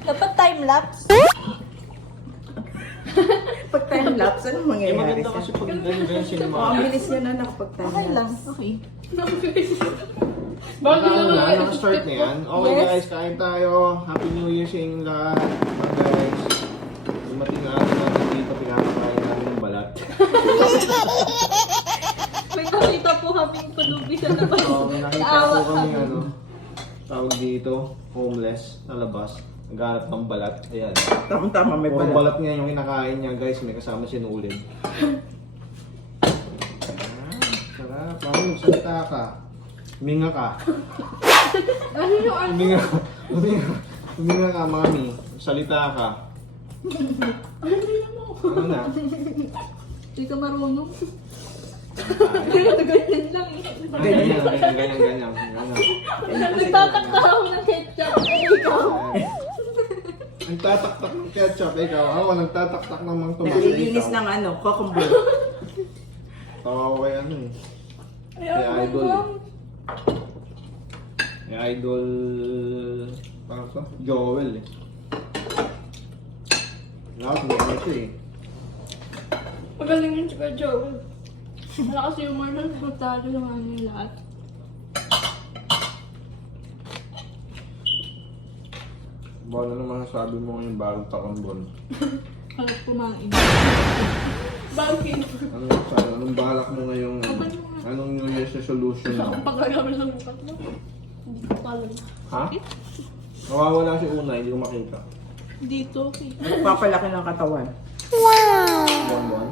Dapat time-lapse. Pag time-lapse, anong Eh, mangyayari maganda sa'yo? kasi pag ganyan cinema. Oh, ang bilis niya na pag time-lapse. Okay lang. Okay. Ano na, naka-start na yan. Okay Yes. guys, kain tayo. Happy New Year sa inyong lahat. Mga guys, dumating na atin natin dito, pinakakain namin ng balat. May nakita po kaming palubi sa labas. So, may nakita Naawa po kami, kami. tawag dito, homeless, na labas. Naghanap ng balat. Ayan. Tama-tama, may Puro balat. balat nga yung kinakain niya guys, may kasama sinulid. Sarap. Mami, salita ka. Huminga ka. Ano yung ano? Huminga ka. Huminga ka, mami. Salita ka. Ano na? Hindi ka marunong. Ganyan. Ganyan lang eh. Ganyan. Nagtatakta ako ng ketchup. Eh, ikaw. Nagtataktak ng ketchup, ikaw. Ako, nagtataktak ng mga tomato, Naglilinis ikaw. ng cucumber. Tawa ko kay ano eh. Ayaw Kay ko Idol. lang. Kay Idol... Parang to? Joel eh. Lahat mo ito eh. Magaling yun si Kuya Joel. Wala kasi yung more nun, magtalo yung ano yung lahat. Ano naman sabi mo ngayong bagong taon, Bon? Harap kumain. Bakit? Anong balak mo ngayong ano? Anong New Year's resolution mo? Ang pagkagawa ng mukha mo. Hindi ko alam. Ha? Nawawala si Una, hindi ko makita. Dito, okay. Papalaki ng katawan. Bon.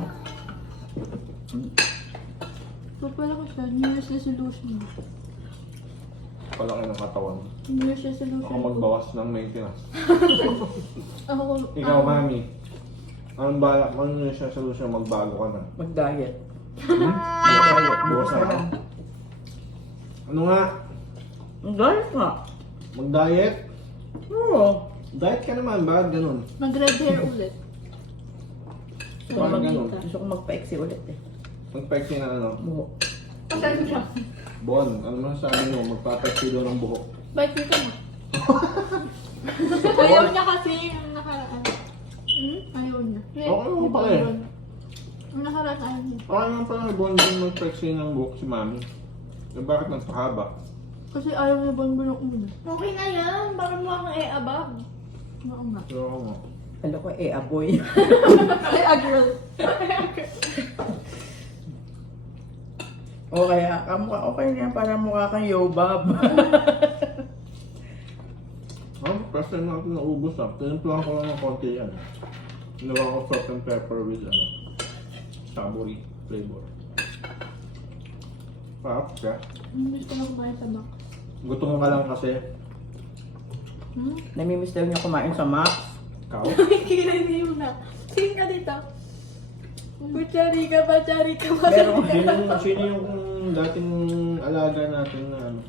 So pala ko siya, New Year's resolution. Palaki ng katawan. New Year's resolution. Ako magbawas ng maintenance. Ako, Ikaw, Mami. Anong balak mo? Anong New Year's resolution? Magbago ka na. Mag-diet. Mag-diet. Bukas na ka. Ano nga? Mag-diet nga. Mag-diet? Oo. Diet ka naman, bakit ganun? mag-red hair ulit. Bakit ganun? Gusto ko magpa-exi ulit eh. Mag-peksi na ano? Buhok. Pasal siya. Bon, ano man sabi mo? Magpapeksi daw ng buhok. Bike dito mo. Ayaw niya kasi yung nakaraan. Ayaw niya. Okay mo pala eh. Yung nakaraan ayaw niya. Okay naman pala Bon din magpeksi ng buhok si Mami. Eh, bakit nagpahaba? Kasi ayaw niya bonbon ng una. Okay na yan. Baka mo akong e-abab. Oo nga. So, ako nga. Alam ko aboy. Ay, a girl. O kaya, kamukha okay na yan para mukha kang yobab. First time natin naubos ah. Tinimpla ko lang ng konti yan. Ginawa ko salt and pepper with ano, savory flavor. Parang siya. Hindi ko na kumain sa back. Gutom ka lang kasi. Namimiss daw niya kumain sa Max. Ikaw? Kailan niyo na. Sige ka dito. Pachari ka. Meron Sino yung dating alaga natin na ano,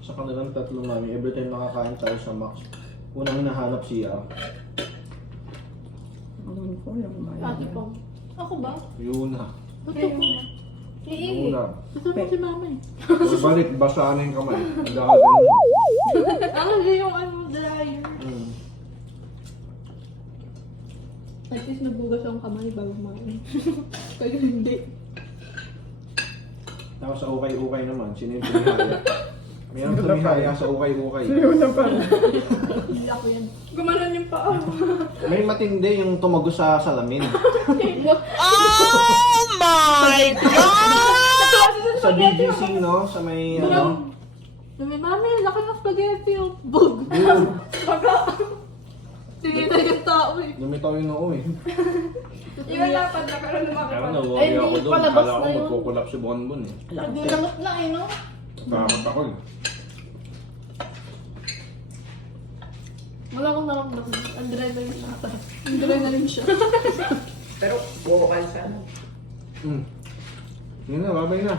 sa kanilang tatlo Mami, every time nakakain tayo sa Max, unang hinahanap siya. Ano ko lang kumain. Ate po. Ako ba? Yun na. Gusto ko na. Yun na. Gusto mo si mama eh. Balik, basa na yung kamay. Dahil ganun. Ako kasi yung ano, dryer. At least nabugas ang kamay bago kumain. Kaya hindi. Tapos sa ukay-ukay naman, sino yung tumihaya? Mayroong tumihaya sa ukay-ukay. Yun na pa. Hindi ako yan. Gumanon yung paa. May matindi yung tumagos sa salamin. Sa BGC, no? Sa may ano? Sabi, mami, laki ng spaghetti yung bug. Yun. Tinita yung tao eh. Lumitaw yung noo eh. Yung lapad na pero lumaki Kaya pa. nawagi Ay, ako hindi, doon. palabas Kala ko na yun. magkukulap si Bonbon eh. Nagdinamot lang eh, no? Takot ako eh. Wala akong naramdaman. Adrenaline na ata. Adrenaline siya. Pero vocal siya. Yun na, babay na.